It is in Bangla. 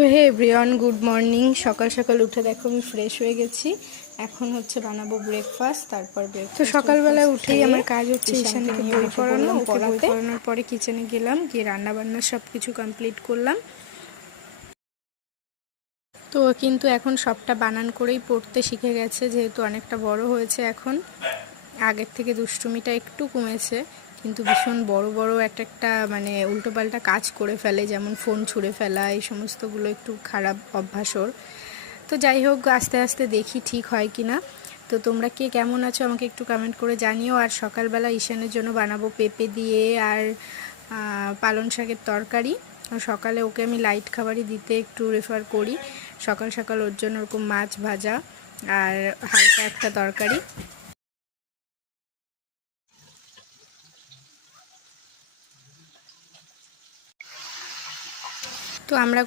তো হে এভরিওয়ান, গুড মর্নিং। সকাল সকাল উঠে দেখো আমি ফ্রেশ হয়ে গেছি। এখন হচ্ছে বানাবো ব্রেকফাস্ট, তারপর তো সকালবেলায় উঠেই আমার কাজ হচ্ছে ঈশানকে ঈশানকে নিয়ে বই বসে পড়ানো। পড়লাম ওকে বই পড়াতে। পড়ানোর পরে কিচেনে গেলাম, গিয়ে রান্নাবান্না সব কিছু কমপ্লিট করলাম। তো কিন্তু এখন সবটা বানান করেই পড়তে শিখে গেছে, যেহেতু অনেকটা বড় হয়েছে এখন। আগের থেকে দুষ্টুমিটা একটু কমেছে, কিন্তু ভীষণ বড় বড় একটা মানে উল্টোপাল্টা কাজ করে ফেলে, যেমন ফোন ছুঁড়ে ফেলা, এই সমস্তগুলো একটু খারাপ অভ্যাস ওর। তো যাই হোক, আস্তে আস্তে দেখি ঠিক হয় কি না। তো তোমরা কে কেমন আছো আমাকে একটু কমেন্ট করে জানিও। আর সকালবেলা ঈশানের জন্য বানাবো পেঁপে দিয়ে আর পালং শাকের তরকারি। সকালে ওকে আমি লাইট খাবারই দিতে একটু রেফার করি। সকাল সকাল ওর জন্য ওরকম মাছ ভাজা আর হালকা একটা তরকারি। তো আমরা